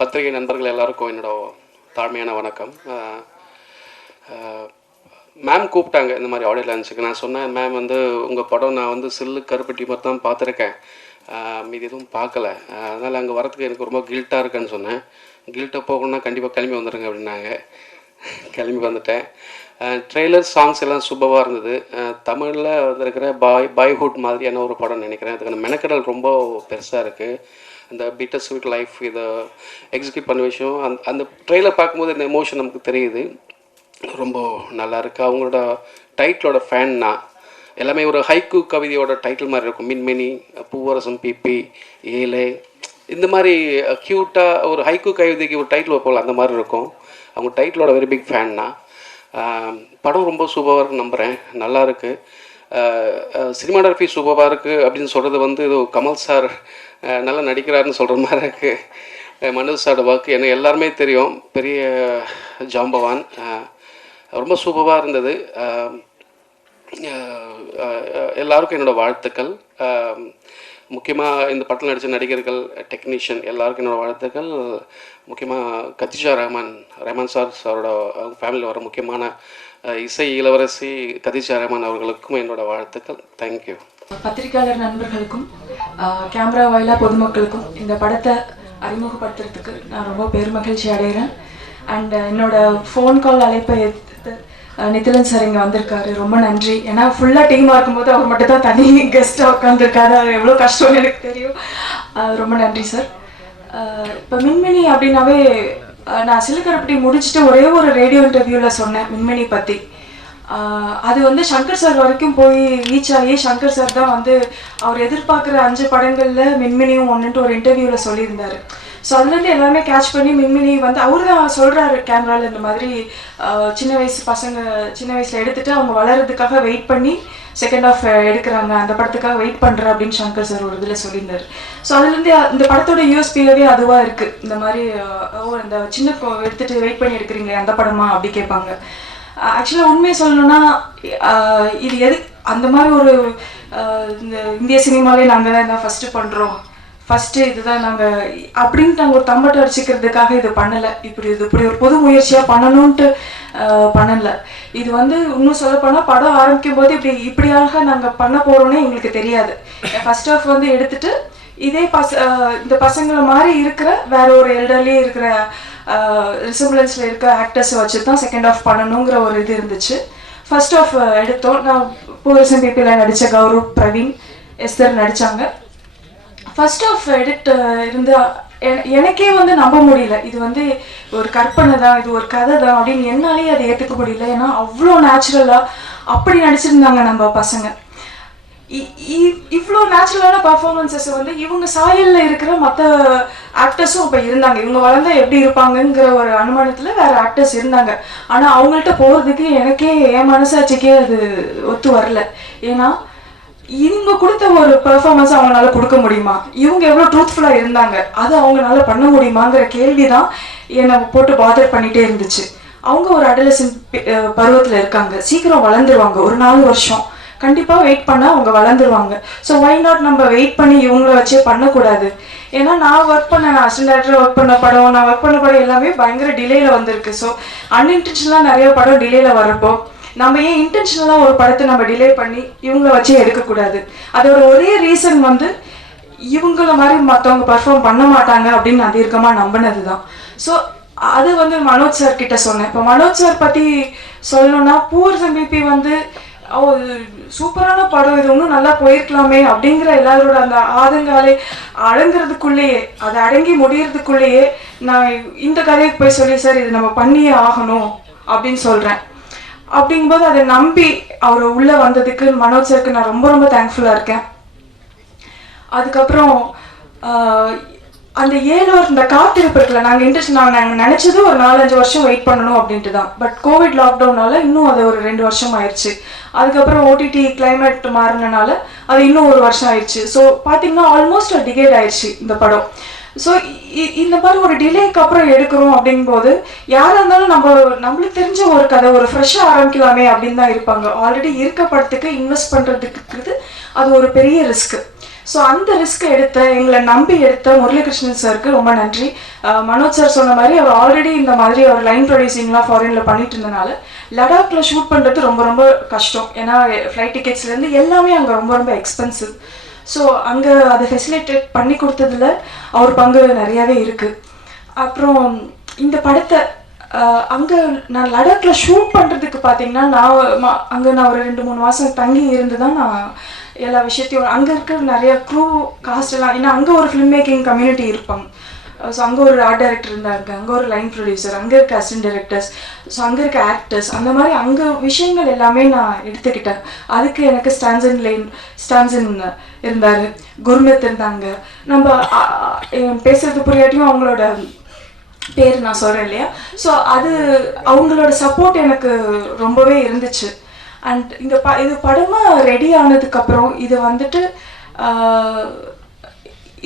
பத்திரிகை நண்பர்கள் எல்லாருக்கும் என்னோட தாழ்மையான வணக்கம். மேம் கூப்பிட்டாங்க இந்த மாதிரி ஆடியோ லான்ச்சுக்கு. நான் சொன்னேன், மேம் வந்து உங்கள் படம் நான் வந்து சில்லு கருப்பட்டி மாதிரி தான் பார்த்துருக்கேன், மீது எதுவும் பார்க்கல, அதனால் அங்கே வரத்துக்கு எனக்கு ரொம்ப கில்ட்டாக இருக்குன்னு சொன்னேன். கில்ட்டாக போகணுன்னா கண்டிப்பாக கிளம்பி வந்துடுங்க அப்படின்னாங்க. கிளம்பி வந்துட்டேன். ட்ரெய்லர் சாங்ஸ் எல்லாம் சூப்பராக இருந்தது. தமிழில் வந்திருக்கிற பாய்ஹுட் மாதிரியான ஒரு படம் நினைக்கிறேன். அதுக்கான மெனக்கடல் ரொம்ப பெருசாக இருக்குது. அந்த பிட்டர் ஸ்வீட் லைஃப் இதை எக்ஸிக்யூட் பண்ண விஷயம் அந்த ட்ரெய்லர் பார்க்கும்போது இந்த எமோஷன் நமக்கு தெரியுது. ரொம்ப நல்லா இருக்குது. அவங்களோட டைட்டிலோட ஃபேன் நான். எல்லாமே ஒரு ஹைக்கூ கவிதையோட டைட்டில் மாதிரி இருக்கும். மின்மினி, பூவரசம், பிபி, ஏழை, இந்த மாதிரி க்யூட்டாக ஒரு ஹைக்கூ கவிதைக்கு ஒரு டைட்டில் வைப்போல் அந்த மாதிரி இருக்கும். அவங்க டைட்டிலோட வெரி பிக் ஃபேன் நான். படம் ரொம்ப சூப்பராக இருக்குன்னு நம்புகிறேன். நல்லா இருக்குது. சினிமாட்டோகிராஃபி சூப்பராக இருக்குது அப்படின்னு சொல்கிறது வந்து இது கமல் சார் நல்லா நடிக்கிறாருன்னு சொல்கிற மாதிரி இருக்குது. மனோஜ் சாரோட ஒர்க் எனக்கு எல்லாருமே தெரியும், பெரிய ஜாம்பவான். ரொம்ப சூப்பராக இருந்தது. எல்லாருக்கும் என்னோடய வாழ்த்துக்கள். முக்கியமாக இந்த படத்தில் நடித்த நடிகர்கள், டெக்னீஷியன் எல்லாருக்கும் என்னோடய வாழ்த்துக்கள். முக்கியமாக கதிஜா ரஹ்மான் சாரோட ஃபேமிலியில் வர முக்கியமான இசை இளவரசி கதிஜா ரஹ்மான் அவர்களுக்கும் என்னோட வாழ்த்துக்கள். தேங்க்யூ. பத்திரிகையாளர் நண்பர்களுக்கும் கேமரா வாயிலாக பொதுமக்களுக்கும் இந்த படத்தை அறிமுகப்படுத்துறதுக்கு நான் ரொம்ப பெருமகிழ்ச்சி அடைகிறேன். அண்ட் என்னோட ஃபோன் கால் அழைப்பை எடுத்து நிதிலன் சார் இங்கே வந்திருக்காரு, ரொம்ப நன்றி. ஏன்னா ஃபுல்லாக டீமாக இருக்கும்போது அவர் மட்டும் தான் தனி கெஸ்ட்டாக உட்காந்துருக்காரு, அது எவ்வளோ கஷ்டம்னு எனக்கு தெரியும். ரொம்ப நன்றி சார். இப்போ மின்மினி அப்படின்னாவே நான் சிலுக்கரப்பட்டி முடிச்சுட்டு ஒரே ஒரு ரேடியோ இன்டர்வியூவில் சொன்னேன் மின்மினி பற்றி. அது வந்து சங்கர் சார் வரைக்கும் போய் ரீச் ஆகி சங்கர் சார் தான் வந்து அவர் எதிர்பார்க்குற 5 படங்களில் மின்மினியும் ஒன்றுன்ட்டு ஒரு இன்டர்வியூவில் சொல்லியிருந்தார். ஸோ அதுலேருந்து எல்லாமே கேட்ச் பண்ணி மின்மினி வந்து அவரு தான் சொல்கிறாரு கேமராவில், இந்த மாதிரி சின்ன வயசில் எடுத்துகிட்டு அவங்க வளர்கிறதுக்காக வெயிட் பண்ணி செகண்ட் ஆஃப் எடுக்கிறாங்க, அந்த படத்துக்காக வெயிட் பண்ணுறேன் அப்படின்னு சங்கர் சார் ஒரு இதில் சொல்லியிருந்தார். ஸோ அதுலேருந்து இந்த படத்தோட யூஎஸ்பியாவே அதுவாக இருக்குது. இந்த மாதிரி இந்த சின்ன எடுத்துகிட்டு வெயிட் பண்ணி எடுக்கிறீங்களே அந்த படமா அப்படி கேட்பாங்க. ஆக்சுவலாக உண்மையை சொல்லணும்னா இது எது அந்த மாதிரி ஒரு இந்த இந்திய சினிமாவே நாங்கள் தான் இதான் ஃபஸ்ட்டு பண்ணுறோம், ஃபஸ்ட்டு இதுதான் நாங்கள் அப்படின்ட்டு நாங்கள் ஒரு தம்பட்டை அடிச்சுக்கிறதுக்காக இது பண்ணலை. இப்படி ஒரு பொது முயற்சியாக பண்ணணுன்ட்டு பண்ணலை. இது வந்து இன்னும் சொல்லப்போனால் படம் ஆரம்பிக்கும் போது இப்படியாக நாங்கள் பண்ண போகிறோன்னே எங்களுக்கு தெரியாது. ஃபர்ஸ்ட் ஆஃப் வந்து எடுத்துகிட்டு இதே இந்த பசங்களை மாதிரி இருக்கிற வேற ஒரு எல்டர்லி இருக்கிற ரிசம்பிளன்ஸில் இருக்க ஆக்டர்ஸை வச்சு தான் செகண்ட் ஆஃப் பண்ணணுங்கிற ஒரு இது இருந்துச்சு. ஃபர்ஸ்ட் ஆஃப் எடுத்தோம். நான் பூவரசம் பிபியில் நடித்த கௌரவ், பிரவீன், எஸ்தர் நடித்தாங்க. ஃபர்ஸ்ட் ஆஃப் எடிட் இருந்து எனக்கே வந்து நம்ப முடியல, இது வந்து ஒரு கற்பனை தான், இது ஒரு கதை தான் அப்படின்னு என்னாலே அதை ஏற்றுக்க முடியல. ஏன்னா அவ்வளோ நேச்சுரலாக அப்படி நடிச்சிருந்தாங்க நம்ம பசங்க. இவ்வளோ நேச்சுரலான பர்ஃபார்மன்ஸஸ் வந்து இவங்க சாயலில் இருக்கிற மற்ற ஆக்டர்ஸும் இப்போ இருந்தாங்க. இவங்க வளர்ந்தா எப்படி இருப்பாங்கங்கிற ஒரு அனுமானத்தில் வேறு ஆக்டர்ஸ் இருந்தாங்க. ஆனால் அவங்கள்ட்ட போகிறதுக்கு எனக்கே என் மனசாட்சிக்கே அது ஒத்து வரல. ஏன்னா இவங்க கொடுத்த ஒரு பெர்ஃபார்மன்ஸ் அவங்களால கொடுக்க முடியுமா, இவங்க எவ்வளோ ட்ரூத்ஃபுல்லாக இருந்தாங்க அது அவங்களால பண்ண முடியுமாங்கிற கேள்வி தான் என்னை போட்டு பாதர் பண்ணிகிட்டே இருந்துச்சு. அவங்க ஒரு அடலசன்ட் பருவத்தில் இருக்காங்க, சீக்கிரம் வளர்ந்துருவாங்க. ஒரு 4 வருஷம் கண்டிப்பாக வெயிட் பண்ணால் அவங்க வளர்ந்துருவாங்க. ஸோ வை நாட் நம்ம வெயிட் பண்ணி இவங்கள வச்சே பண்ணக்கூடாது. ஏன்னா நான் ஒர்க் பண்ண அசிஸ்டன்ட் டைரக்டர் ஒர்க் பண்ண படம் எல்லாமே பயங்கர டிலேயில் வந்திருக்கு. ஸோ அன்இன்டென்ஷனலாக நிறைய படம் டிலேயில் வரப்போ நம்ம ஏன் இன்டென்ஷனலாக ஒரு படத்தை நம்ம டிலே பண்ணி இவங்கள வச்சே எடுக்கக்கூடாது. அதோட ஒரே ரீசன் வந்து இவங்கள மாதிரி மற்றவங்க பர்ஃபார்ம் பண்ண மாட்டாங்க அப்படின்னு நான் தீர்க்கமாக நம்பினது தான். ஸோ அது வந்து மனோஜ் சார் கிட்ட சொன்னேன். இப்போ மனோஜ் சார் பற்றி சொல்லணும்னா பூவரசம் பிபி வந்து சூப்பரான படம், இது இன்னும் நல்லா போயிருக்கலாமே அப்படிங்கிற எல்லாரோட அந்த ஆதங்காலே அடங்குறதுக்குள்ளேயே, அது அடங்கி முடியறதுக்குள்ளேயே நான் இந்த கதைக்கு போய் சொல்லி சார் இது நம்ம பண்ணியே ஆகணும் அப்படின்னு சொல்கிறேன். அப்படிங்கும்போது அதை நம்பி அவர் உள்ளே வந்ததுக்கு மனோஜ் சாருக்கு நான் ரொம்ப ரொம்ப தேங்க்ஃபுல்லாக இருக்கேன். அதுக்கப்புறம் அந்த 7 வருஷம் இந்த காத்திருப்பு இருக்குல்ல, நாங்கள் நினச்சது ஒரு 4-5 வருஷம் வெயிட் பண்ணணும் அப்படின்ட்டு தான். பட் கோவிட் லாக்டவுனால இன்னும் அது ஒரு 2 வருஷம் ஆயிடுச்சு. அதுக்கப்புறம் ஓடிடி கிளைமேட் மாறினால அது இன்னும் 1 வருஷம் ஆயிடுச்சு. ஸோ பார்த்தீங்கன்னா ஆல்மோஸ்ட் ஒரு டிகேட் ஆயிடுச்சு இந்த படம். ஸோ இந்த மாதிரி ஒரு டிலேக்கு அப்புறம் எடுக்கிறோம் அப்படிங்கும்போது யாராக இருந்தாலும் நம்மளுக்கு தெரிஞ்ச ஒரு கதை ஒரு ஃப்ரெஷ்ஷாக ஆரம்பிக்கலாமே அப்படின்னு தான் இருப்பாங்க. ஆல்ரெடி இருக்க படத்துக்கு இன்வெஸ்ட் பண்ணுறதுக்கு அது ஒரு பெரிய ரிஸ்க்கு. ஸோ அந்த ரிஸ்க் எடுத்த எங்களை நம்பி எடுத்த முரளிகிருஷ்ணன் சாருக்கு ரொம்ப நன்றி. மனோஜ் சார் சொன்ன மாதிரி அவர் ஆல்ரெடி இந்த மாதிரி அவர் லைன் ப்ரொடியூசிங்லாம் ஃபாரினில் பண்ணிட்டு இருந்தனால லடாக்ல ஷூட் பண்ணுறது ரொம்ப ரொம்ப கஷ்டம். ஏன்னா ஃப்ளைட் டிக்கெட்ஸ்லேருந்து எல்லாமே அங்கே ரொம்ப ரொம்ப எக்ஸ்பென்சிவ். ஸோ அங்கே அதை ஃபெசிலிட்டேட் பண்ணி கொடுத்ததுல அவர் பங்கு நிறையாவே இருக்குது. அப்புறம் இந்த படத்தை அங்கே நான் லடாக்கில் ஷூட் பண்ணுறதுக்கு பார்த்தீங்கன்னா நான் ஒரு 2-3 மாதம் தங்கி இருந்து தான் நான் எல்லா விஷயத்தையும் அங்கே இருக்கிற நிறைய க்ரூ காஸ்ட் எல்லாம், ஏன்னா அங்கே ஒரு ஃபிலிம் மேக்கிங் கம்யூனிட்டி இருப்பாங்க. ஸோ அங்கே ஒரு ஆர்ட் டைரக்டர் இருந்தாங்க, அங்கே ஒரு லைன் ப்ரொடியூசர், அங்கே இருக்க அசிஸ்டன்ட் டைரக்டர்ஸ், ஸோ அங்கே இருக்க ஆக்டர்ஸ், அந்த மாதிரி அங்கே விஷயங்கள் எல்லாமே நான் எடுத்துக்கிட்டேன். அதுக்கு எனக்கு ஸ்டான்சன் இருந்தார், குர்மித் இருந்தாங்க. நம்ம பேசுறது புரியாட்டியும் அவங்களோட பேர் நான் சொல்கிறேன் இல்லையா, ஸோ அது அவங்களோட சப்போர்ட் எனக்கு ரொம்பவே இருந்துச்சு. அண்ட் இது படமாக ரெடி ஆனதுக்கப்புறம் இது வந்துட்டு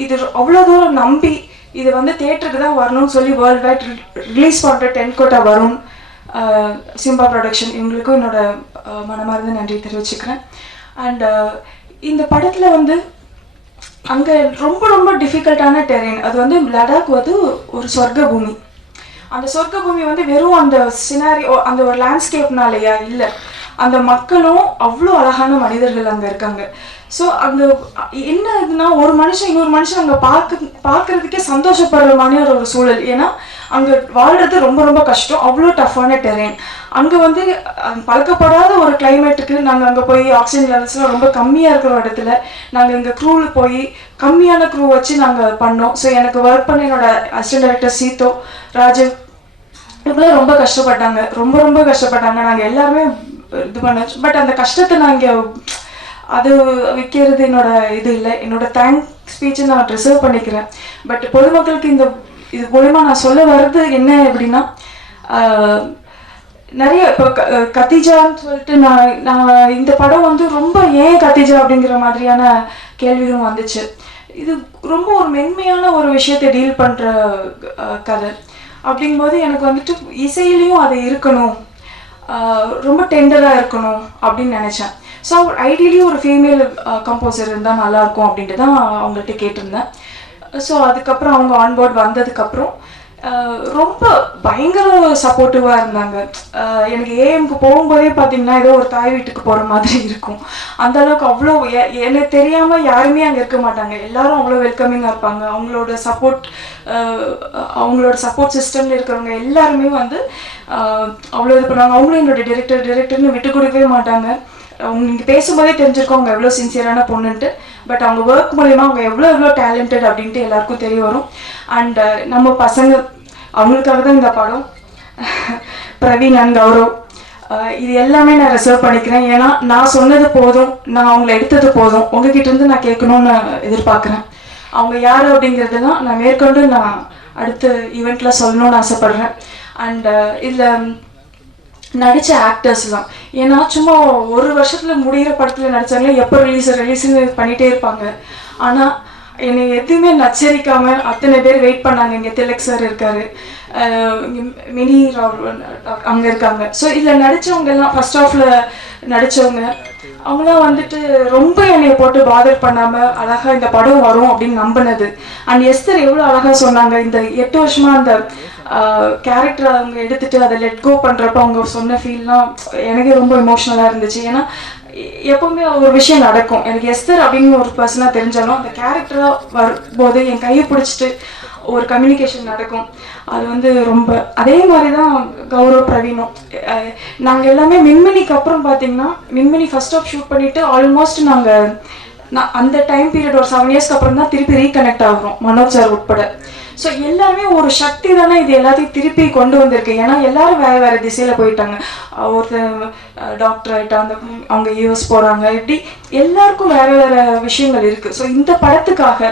இது அவ்வளோ தூரம் நம்பி இது வந்து தியேட்டருக்கு தான் வரணும்னு சொல்லி வேர்ல்டு வைட் ரிலீஸ் பண்ணுற 10 கோட்டா வரும் சிம்பா ப்ரொடக்ஷன், இவங்களுக்கும் என்னோட மனமார்ந்த நன்றி தெரிவிச்சுக்கிறேன். அண்ட் இந்த படத்தில் வந்து அங்கே ரொம்ப ரொம்ப டிஃபிகல்ட்டான டெரெயின், அது வந்து லடாக் வந்து ஒரு சொர்க்க பூமி. அந்த சொர்க்க பூமி வந்து வெறும் அந்த சினாரியோ அந்த ஒரு லேண்ட்ஸ்கேப்னாலையா இல்லை, அந்த மக்களும் அவ்வளோ அழகான மனிதர்கள் அங்கே இருக்காங்க. ஸோ அங்கே என்ன இதுனா ஒரு மனுஷன் இன்னொரு மனுஷன் அங்கே பார்க்கறதுக்கே சந்தோஷப்படுற மாதிரி ஒரு சூழல். ஏன்னா அங்கே வாழ்கிறது ரொம்ப ரொம்ப கஷ்டம், அவ்வளோ டஃப்பான டெரெயின். அங்கே வந்து பழக்கப்படாத ஒரு கிளைமேட்டுக்கு நாங்கள் அங்கே போய் ஆக்சிஜன் லெவல்ஸ்லாம் ரொம்ப கம்மியாக இருக்கிற இடத்துல நாங்கள் இங்கே க்ரூவில் போய் கம்மியான க்ரூ வச்சு நாங்கள் பண்ணோம். ஸோ எனக்கு ஒர்க் பண்ண என்னோட அசிஸ்டன்ட் டைரக்டர் சீதோ, ராஜீவ், இவங்களாம் ரொம்ப கஷ்டப்பட்டாங்க, ரொம்ப ரொம்ப கஷ்டப்பட்டாங்க. நாங்கள் எல்லாருமே இது பண்ணோம். பட் அந்த கஷ்டத்தை நாங்கள் அது விற்கிறது என்னோட இது இல்லை, என்னோட தேங்க் ஸ்பீச்சை நான் ரிசர்வ் பண்ணிக்கிறேன். பட் பொதுமக்களுக்கு இது மூலமா நான் சொல்ல வர்றது என்ன அப்படின்னா, நிறைய இப்போ கத்திஜான்னு சொல்லிட்டு நான் இந்த படம் வந்து ரொம்ப ஏன் கத்திஜா அப்படிங்கிற மாதிரியான கேள்விகளும் வந்துச்சு. இது ரொம்ப ஒரு மென்மையான ஒரு விஷயத்தை டீல் பண்ணுற கதை. அப்படிங்கும்போது எனக்கு வந்துட்டு இசையிலையும் அது இருக்கணும், ரொம்ப டெண்டராக இருக்கணும் அப்படின்னு நினச்சேன். ஸோ ஐடியலி ஒரு ஃபீமேல் கம்போசர் இருந்தால் நல்லாயிருக்கும் அப்படின்ட்டு தான் அவங்கள்ட்ட கேட்டிருந்தேன். ஸோ அதுக்கப்புறம் அவங்க ஆன்போர்ட் வந்ததுக்கப்புறம் ரொம்ப பயங்கர சப்போர்ட்டிவாக இருந்தாங்க. எனக்கு ஏஎம்க்கு போகும்போதே பார்த்தீங்கன்னா ஏதோ ஒரு தாய் வீட்டுக்கு போகிற மாதிரி இருக்கும். அந்தளவுக்கு அவ்வளோ எனக்கு தெரியாமல் யாருமே அங்கே இருக்க மாட்டாங்க, எல்லாரும் அவ்வளோ வெல்கமிங்காக இருப்பாங்க. அவங்களோட சப்போர்ட் சிஸ்டமில் இருக்கிறவங்க எல்லாருமே வந்து அவ்வளோ இது பண்ணுவாங்க. அவங்களும் என்னோட டிரெக்டர்னு விட்டு கொடுக்கவே மாட்டாங்க. நீங்கள் பேசும்போதே தெரிஞ்சிருக்கோம் அவங்க எவ்வளோ சின்சியரான பொண்ணுன்ட்டு. பட் அவங்க ஒர்க் மூலயமா அவங்க எவ்வளோ டேலண்டட் அப்படின்ட்டு எல்லாருக்கும் தெரிய வரும். அண்ட் நம்ம பசங்க அவங்களுக்காக தான் இந்த படம். பிரவீன் அண்ட் கௌரவ், இது எல்லாமே நான் ரிசர்வ் பண்ணிக்கிறேன். ஏன்னா நான் சொன்னது போதும், நான் அவங்கள எடுத்தது போதும், உங்ககிட்ட இருந்து நான் கேட்கணும்னு எதிர்பார்க்குறேன். அவங்க யார் அப்படிங்கிறதுலாம் நான் மேற்கொண்டு நான் அடுத்த ஈவெண்ட்டில் சொல்லணும்னு ஆசைப்பட்றேன். அண்ட் இதில் நடித்த ஆக்டர்ஸ்லாம், ஏன்னா சும்மா ஒரு வருஷத்தில் முடிகிற படத்தில் நடித்தாங்களே எப்போ ரிலீஸ்னு பண்ணிகிட்டே இருப்பாங்க. ஆனால் என்னை எதுவுமே நச்சரிக்காமல் அத்தனை பேர் வெயிட் பண்ணாங்க. இங்கே திலக் சார் இருக்கார், மினி அங்கே இருக்காங்க. ஸோ இதில் நடித்தவங்க எல்லாம் ஃபர்ஸ்ட் ஹாஃபில் நடித்தவங்க அவங்களாம் வந்துட்டு ரொம்ப என்னை போட்டு பாதர் பண்ணாமல் அழகாக இந்த படம் வரும் அப்படின்னு நம்பினது. அண்ட் எஸ்தர் எவ்வளோ அழகாக சொன்னாங்க, இந்த 8 வருஷமாக அந்த கேரக்டரை அவங்க எடுத்துட்டு அதை லெட் கோ பண்ணுறப்ப அவங்க சொன்ன ஃபீல்லாம் எனக்கே ரொம்ப எமோஷ்னலாக இருந்துச்சு. ஏன்னா எப்பவுமே ஒரு விஷயம் நடக்கும், எனக்கு எஸ்தர் அப்படின்னு ஒரு பர்சனாக தெரிஞ்சாலும் அந்த கேரக்டராக வரும்போது என் கையை பிடிச்சிட்டு ஒரு கம்யூனிகேஷன் நடக்கும். அது வந்து ரொம்ப அதே மாதிரி தான் கௌரவ் பிரவீனும். நாங்கள் எல்லாமே மின்மினிக்கு அப்புறம் பார்த்தீங்கன்னா, மின்மினி ஃபர்ஸ்ட் ஆஃப் ஷூட் பண்ணிவிட்டு ஆல்மோஸ்ட் நாங்கள் அந்த டைம் பீரியட் ஒரு 7 இயர்ஸ்க்கு அப்புறம் தான் திருப்பி ரீகனெக்ட் ஆகிறோம், மனோஜ் சார் உட்பட. ஸோ எல்லாமே ஒரு சக்தி தானே இது எல்லாத்தையும் திருப்பி கொண்டு வந்திருக்கு. ஏன்னா எல்லாரும் வேறு வேறு திசையில் போயிட்டாங்க. ஒருத்தர் டாக்டர் ஆகிட்டாங்க, அவங்க யூஎஸ் போகிறாங்க, இப்படி எல்லாருக்கும் வேறு வேறு விஷயங்கள் இருக்குது. ஸோ இந்த படத்துக்காக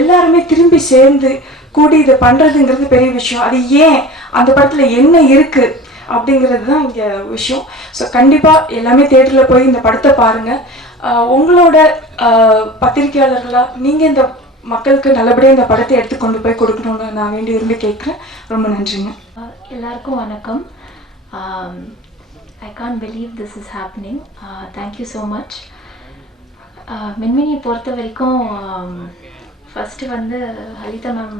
எல்லாருமே திரும்பி சேர்ந்து கூடி இதை பண்ணுறதுங்கிறது பெரிய விஷயம். அது ஏன் அந்த படத்தில் என்ன இருக்குது அப்படிங்கிறது தான் இங்கே விஷயம். ஸோ கண்டிப்பாக எல்லாமே தியேட்டரில் போய் இந்த படத்தை பாருங்கள். உங்களோட பத்திரிகையாளர்களாக நீங்கள் இந்த மக்களுக்கு நல்லபடியாக இந்த படத்தை எடுத்து கொண்டு போய் கொடுக்கணும்னு நான் வேண்டி விரும்பி கேட்குறேன். ரொம்ப நன்றிங்க. எல்லாருக்கும் வணக்கம். I can't believe this is happening. Thank you so much. மின்மினி பொறுத்த வரைக்கும் ஃபஸ்ட்டு வந்து ஹலிதா மேம்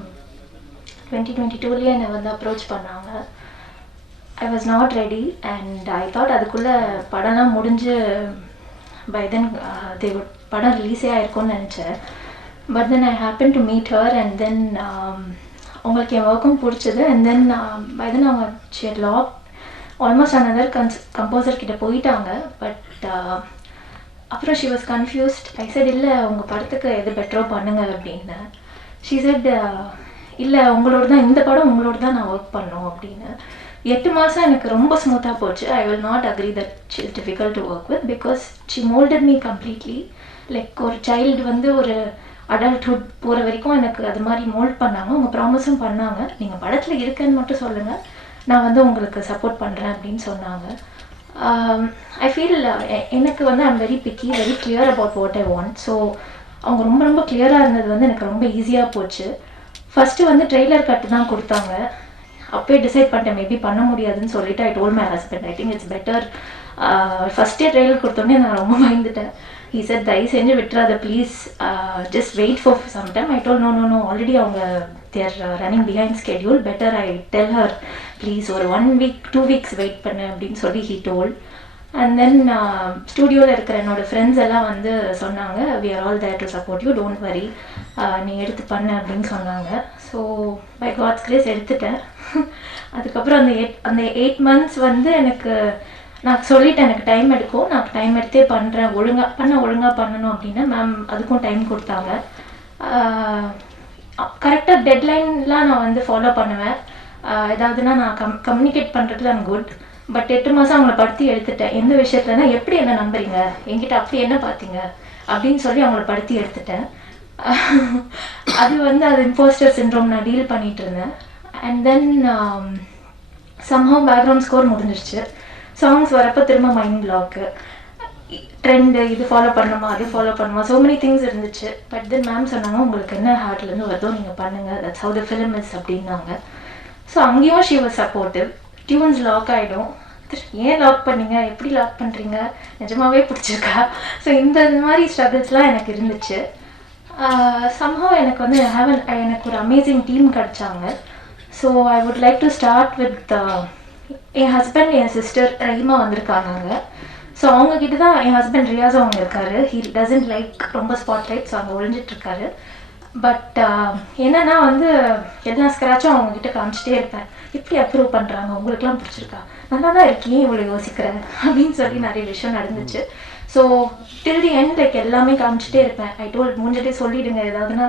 2022 என்னை வந்து அப்ரோச் பண்ணாங்க. I was not ready and I thought அதுக்குள்ளே படம்லாம் முடிஞ்சு பை தென் படம் ரிலீஸே ஆயிருக்கும்னு நினச்சேன். But then I happen to meet her and then உங்களுக்கு என் ஒர்க்கும் பிடிச்சது. அண்ட் தென் பை தென் அவங்க share lock almost another composer கிட்ட போயிட்டாங்க. பட் அப்புறம் she was confused. I said இல்லை உங்கள் படத்துக்கு எது பெட்டரோ பண்ணுங்க அப்படின்னு. ஷி செட் இல்லை உங்களோட தான் இந்த படம் உங்களோட தான் நான் ஒர்க் பண்ணோம் அப்படின்னு. 8 மாதம் எனக்கு ரொம்ப ஸ்மூத்தாக போச்சு. I will not agree that she is difficult to work with because she moulded me completely. Like ஒரு சைல்டு வந்து ஒரு அடல்ட்ஹுட் போகிற வரைக்கும் எனக்கு அது மாதிரி மோல்ட் பண்ணாங்க. அவங்க ப்ராமிஸும் பண்ணாங்க, நீங்கள் படத்தில் இருக்கேன்னு மட்டும் சொல்லுங்கள், நான் வந்து உங்களுக்கு சப்போர்ட் பண்ணுறேன் அப்படின்னு சொன்னாங்க. ஐ ஃபீல் எனக்கு வந்து I'm very piggy, very clear about what I want. So அவங்க ரொம்ப ரொம்ப கிளியராக இருந்தது வந்து எனக்கு ரொம்ப ஈஸியாக போச்சு. ஃபஸ்ட்டு வந்து ட்ரெய்லர் கட்டு தான் கொடுத்தாங்க. அப்போயே டிசைட் பண்ணிட்டேன் மேபி பண்ண முடியாதுன்னு சொல்லிட்டு I told my husband I think it's better. ஃபஸ்ட்டே ட்ரெய்லர் கொடுத்தோன்னே நான் ரொம்ப பயந்துட்டேன். he said தயவு செஞ்சு விட்டுறாத please, just wait for some time. I told no already அவங்க they're running behind schedule, better I tell her please ஒரு 1 week 2 weeks வெயிட் பண்ணு அப்படின்னு சொல்லி he told. அண்ட் தென் ஸ்டூடியோவில் இருக்கிற என்னோடய ஃப்ரெண்ட்ஸ் எல்லாம் வந்து சொன்னாங்க we are all there to support you, don't worry, நீ எடுத்து பண்ணு அப்படின்னு சொன்னாங்க. ஸோ பை காட்ஸ் கிரேஸ் எடுத்துட்டேன். அதுக்கப்புறம் அந்த 8 months வந்து எனக்கு நான் சொல்லிட்டேன் எனக்கு டைம் எடுக்கும், நான் டைம் எடுத்தே பண்ணுறேன், ஒழுங்காக பண்ணணும் அப்படின்னு. மேம் அதுக்கும் டைம் கொடுத்தாங்க. கரெக்டாக டெட்லைன்லாம் நான் வந்து ஃபாலோ பண்ணுவேன். ஏதாவதுனா நான் கம்யூனிகேட் பண்ணுறதுல ஐம் குட். பட் 8 மாதம் அவங்கள படுத்தி எடுத்துட்டேன். எந்த விஷயத்துலனா எப்படி என்ன நம்புறீங்க, என்கிட்ட அப்படி என்ன பார்த்தீங்க அப்படின்னு சொல்லி அவங்கள படுத்தி எடுத்துட்டேன். அது வந்து அது இம்போஸ்டர் சிண்ட்ரோம் நான் டீல் பண்ணிகிட்டு இருந்தேன். And then somehow background score முடிஞ்சிருச்சு. சாங்ஸ் வரப்போ திரும்ப மைண்ட் பிளாக்கு, ட்ரெண்டு, இது ஃபாலோ பண்ணுமா அது ஃபாலோ பண்ணுமா, ஸோ மெனி திங்ஸ் இருந்துச்சு. பட் தென் மேம் சொன்னாங்க உங்களுக்கு என்ன ஹார்ட்லேருந்து வருதோ நீங்கள் பண்ணுங்கள், that's how the film is அப்படின்னாங்க. ஸோ அங்கேயும் she was supportive. Tunes lock ஆகிடும், ஏன் லாக் பண்ணீங்க, எப்படி லாக் பண்ணுறீங்க, நிஜமாவே பிடிச்சிருக்கா. ஸோ இந்த மாதிரி ஸ்ட்ரகிள்ஸ்லாம் எனக்கு இருந்துச்சு. சம்ஹவ் எனக்கு வந்து எனக்கு ஒரு அமேசிங் டீம் கிடச்சாங்க. So I would like to start with என் ஹஸ்பண்ட், என் சிஸ்டர் ரஹிமா வந்திருக்காங்க. ஸோ அவங்கக்கிட்ட தான் என் ஹஸ்பண்ட் ரியாஸும் அவங்க இருக்காரு. ஹீ டசன்ட் லைக் ரொம்ப ஸ்பாட்லைட், ஸோ அங்கே ஒழிஞ்சிட்ருக்காரு. பட் என்னன்னா வந்து எல்லா ஸ்க்ராச்சும் அவங்கக்கிட்ட காமிச்சிட்டே இருப்பேன். எப்படி அப்ரூவ் பண்ணுறாங்க, உங்களுக்குலாம் பிடிச்சிருக்கா, நல்லா தான் இருக்கேன், இவ்வளோ யோசிக்கிறேன் அப்படின்னு சொல்லி நிறைய விஷயம் நடந்துச்சு. So till the end like எல்லாமே காமிச்சிட்டே இருப்பேன். ஐ டோல் முடிஞ்சிட்டே சொல்லிவிடுங்க ஏதாவதுன்னா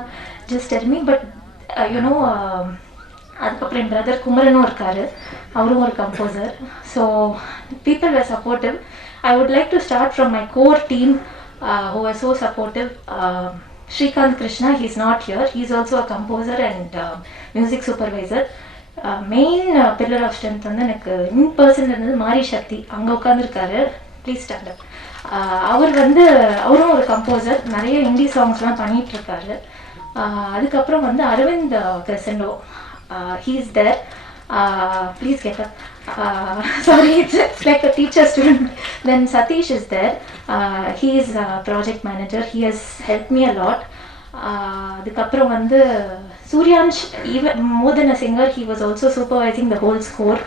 just tell me. But you know அதுக்கப்புறம் என் பிரதர் குமரனும் இருக்கார், அவரும் ஒரு composer. So people were supportive. I would like to start from my core team who are so supportive. Srikanth Krishna, he is not here, he is also a composer and music supervisor. Main pillar of strength வந்து எனக்கு in person இருந்தது மாரி சக்தி, அங்கே உட்காந்துருக்காரு, please stand up. அவரும் ஒரு composer, நிறைய ஹிந்தி சாங்ஸ்லாம் பண்ணிகிட்ருக்காரு. அதுக்கப்புறம் வந்து Aravind கிரசண்டோ, he is there, please get up. Sorry, it's like a teacher student. Then Satish is there, he is a project manager, he has helped me a lot. அதுக்கப்புறம் வந்து Suryansh, even more than a singer, he was also supervising the whole score.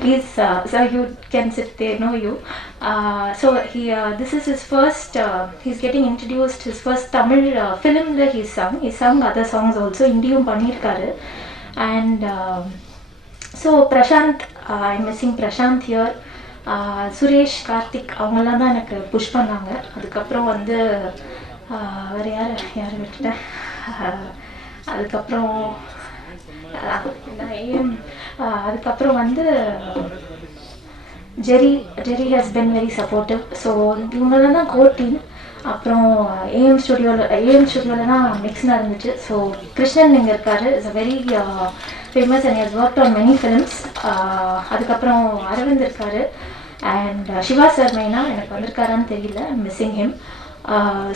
Please sir, you can sit there, know you. So this is his first, he's getting introduced, his first Tamil film that he sung other songs also, Indiyum பண்ணிருக்காரு. And so Prashant, I'm missing Prashant here. Suresh, Karthik, அவங்கெல்லாம் தான் எனக்கு push பண்ணாங்க. அதுக்கப்புறம் வந்து வேறு யார் விட்டுட்டேன். அதுக்கப்புறம் அதுக்கப்புறம் வந்து Jerry has been very supportive. So இவங்கெல்லாம் தான் கோர் டீம். அப்புறம் ஏஎம் ஸ்டுடியோவில் தான் மிக்ஸ் நடந்துச்சு. ஸோ கிருஷ்ணன் இங்கே இருக்கார், is a very famous and has worked on many films. அதுக்கப்புறம் அரவிந்த் இருக்கார். அண்ட் சிவா சார் மெயினாக எனக்கு வந்திருக்காரான்னு தெரியல, மிஸ்ஸிங் ஹிம்.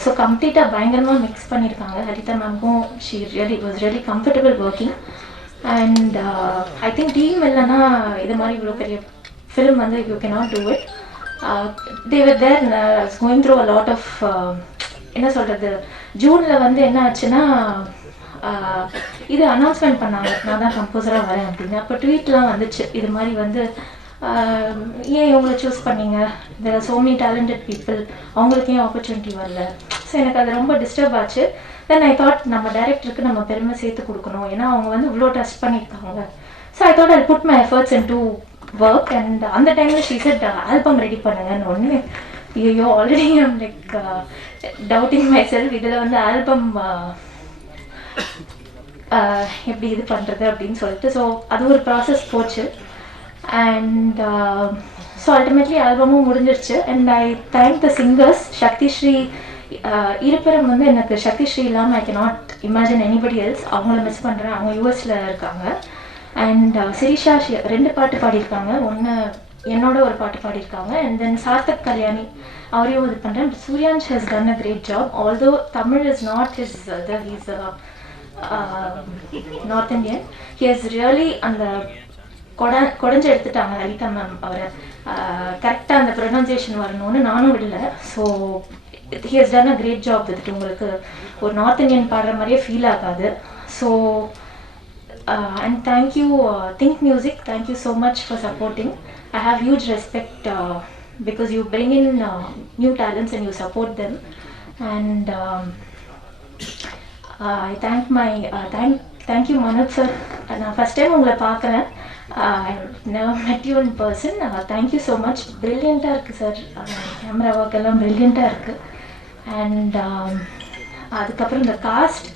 ஸோ கம்ப்ளீட்டாக பயங்கரமாக மிக்ஸ் பண்ணியிருக்காங்க. ஹரிதா மேம்க்கும் she was really comfortable working. And I think team இல்லைன்னா இது மாதிரி இவ்வளோ பெரிய ஃபிலிம் வந்து you cannot do it. They were there, going through a lot of என்ன சொல்கிறது, ஜூனில் வந்து என்ன ஆச்சுன்னா இது அனௌன்ஸ்மெண்ட் பண்ணாங்க, நான் தான் கம்போசராக வரேன் அப்படின்னு. அப்போ ட்வீட்லாம் வந்துச்சு, இது மாதிரி வந்து ஏன் இவங்களை சூஸ் பண்ணீங்க, there are so many talented people, அவங்களுக்கு ஏன் ஆப்பர்ச்சுனிட்டி வரல. ஸோ எனக்கு அது ரொம்ப டிஸ்டர்ப் ஆச்சு. தென் ஐ தாட் நம்ம டைரக்டருக்கு நம்ம பெருமை சேர்த்து கொடுக்கணும், ஏன்னா அவங்க வந்து இவ்வளோ டச் பண்ணியிருக்காங்க. So I thought I put my efforts in to work. And அந்த டைமில் ஷீ செட் ஆல்பம் ரெடி பண்ணுங்கன்னு ஒன்று. ஐயோ already I'm like doubting myself, இதில் வந்து ஆல்பம் எப்படி இது பண்ணுறது அப்படின்னு சொல்லிட்டு. ஸோ அது ஒரு ப்ராசஸ் போச்சு. அண்ட் ஸோ அல்டிமேட்லி ஆல்பமும் முடிஞ்சிருச்சு. And I thank the singers. Sakthi Sri இருப்பிடம் வந்து எனக்கு சக்தி ஸ்ரீ இல்லாமல் I cannot imagine anybody else. அவங்கள மிஸ் பண்ணுறேன், அவங்க யூஎஸில் இருக்காங்க. அண்ட் சிரிஷா 2 பாட்டு பாடியிருக்காங்க, ஒன்று என்னோட ஒரு பாட்டு பாடியிருக்காங்க. அண்ட் தென் சார்த்தக் கல்யாணி அவரையும் இது பண்ணுறேன். Suryansh has done a great job. Although Tamil is not his he's north Indian. He has really அந்த கொடைஞ்சு எடுத்துட்டாங்க லலிதா மேம் அவரை. கரெக்டாக அந்த ப்ரொனன்சியேஷன் வரணும்னு நானும் இல்லை. So he has done a great job with. உங்களுக்கு ஒரு நார்த் இந்தியன் பாடுற மாதிரியே ஃபீல் ஆகாது. So and thank you think music, thank you so much for supporting. I have huge respect because you bring in new talents and you support them. And I thank my thank you Manoj sir. நான் first time உங்களை பார்க்குறேன். I never met you in person. Thank you so much. Brilliant-ஆ இருக்குது sir, camera work எல்லாம் brilliant-ஆ இருக்குது. And அதுக்கப்புறம் இந்த cost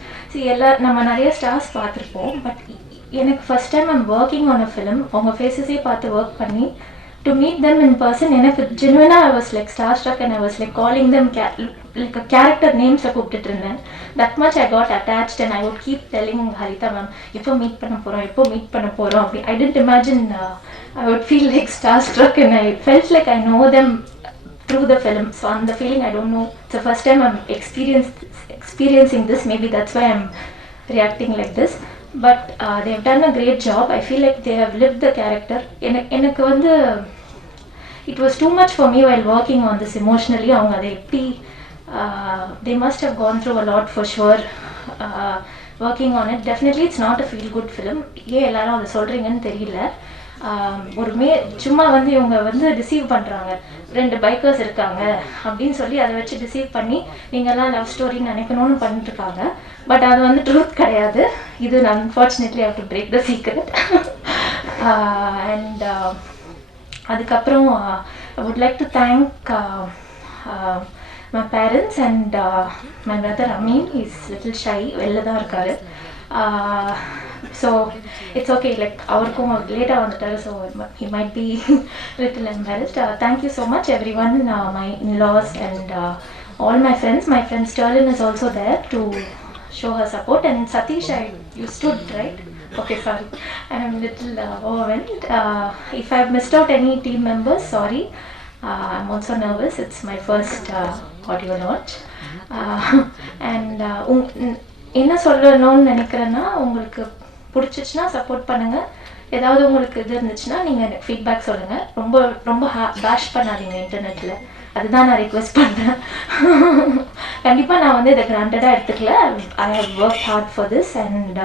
நம்ம நிறைய ஸ்டார்ஸ் பார்த்துருப்போம். பட் எனக்கு first time I'm working on a film, அவங்க ஃபேஸஸே பார்த்து ஒர்க் பண்ணி to meet them in person, எனக்கு ஜென்வனாக I was like star struck. And I was like calling them like character நேம்ஸை கூப்பிட்டுட்டு இருந்தேன். That much I got attached. And I would keep telling Haritha ma'am எப்போ மீட் பண்ண போகிறோம் அப்படி. I didn't imagine I would feel like star struck. And I felt like I know them through the film. So on the feeling, I don't know, it's the first time I'm experiencing this. Maybe that's why I'm reacting like this. But they've done a great job. I feel like they have lived the character. எனக்கு வந்து it was too much for me while working on this emotionally. அவங்க அதை எப்படி they must have gone through a lot for sure working on it. Definitely it's not a feel good film. ஏன் எல்லாரும் அதை சொல்கிறீங்கன்னு தெரியல. சும்மா வந்து இவங்க வந்து டிசீவ் பண்ணுறாங்க, 2 பைக்கர்ஸ் இருக்காங்க அப்படின்னு சொல்லி அதை வச்சு டிசீவ் பண்ணி நீங்கள்லாம் லவ் ஸ்டோரின்னு நினைக்கணும்னு பண்ணிட்டுருக்காங்க. பட் அது வந்து ட்ரூத் கிடையாது. இது unfortunately how to break the secret. And அதுக்கப்புறம் I would like to thank my parents and my brother Ameen. Is little shy, வெளில தான் இருக்காரு. So it's okay, like avarkum later vandutaru, so he might be little embarrassed. Thank you so much everyone, my in-laws and all my friends. My friend Sterling is also there to show her support. And Satish, you stood right? Okay, sorry, I am little overwhelmed. If I have missed out any team members, sorry. I'm also nervous. It's my first audio launch. And என்ன சொல்லணும்னு நினைக்கிறேன்னா, உங்களுக்கு பிடிச்சிச்சுன்னா support பண்ணுங்கள். ஏதாவது உங்களுக்கு இது இருந்துச்சுன்னா நீங்கள் எனக்கு ஃபீட்பேக் சொல்லுங்கள். ரொம்ப பேஷ் பண்ணாதீங்க இன்டர்நெட்டில், அதுதான் நான் ரிக்வெஸ்ட் பண்ணுறேன். கண்டிப்பாக நான் வந்து இதை கிராண்டடாக எடுத்துக்கல. I have work hard for this. And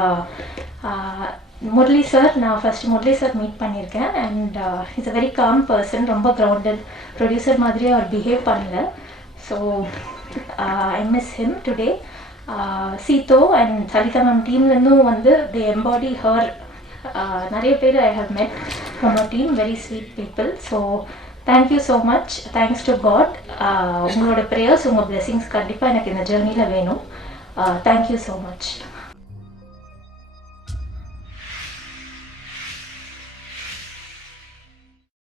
Murali sir, நான் ஃபஸ்ட்டு முரளி சார் மீட் பண்ணியிருக்கேன். And is a very calm person, ரொம்ப கிரவுண்டட் ப்ரொடியூசர் மாதிரியே அவர் பிஹேவ் பண்ணல. So I miss him today. Seetho and Saritha ma'am டீம்லேருந்தும் வந்து தே எம்பாடி ஹர். நிறைய பேர் I have met from a team, very sweet people. So thank you so much. Thanks to God. உங்களோட prayers, உங்கள் பிளெஸிங்ஸ் கண்டிப்பாக எனக்கு இந்த ஜேர்னியில் வேணும். Thank you so much.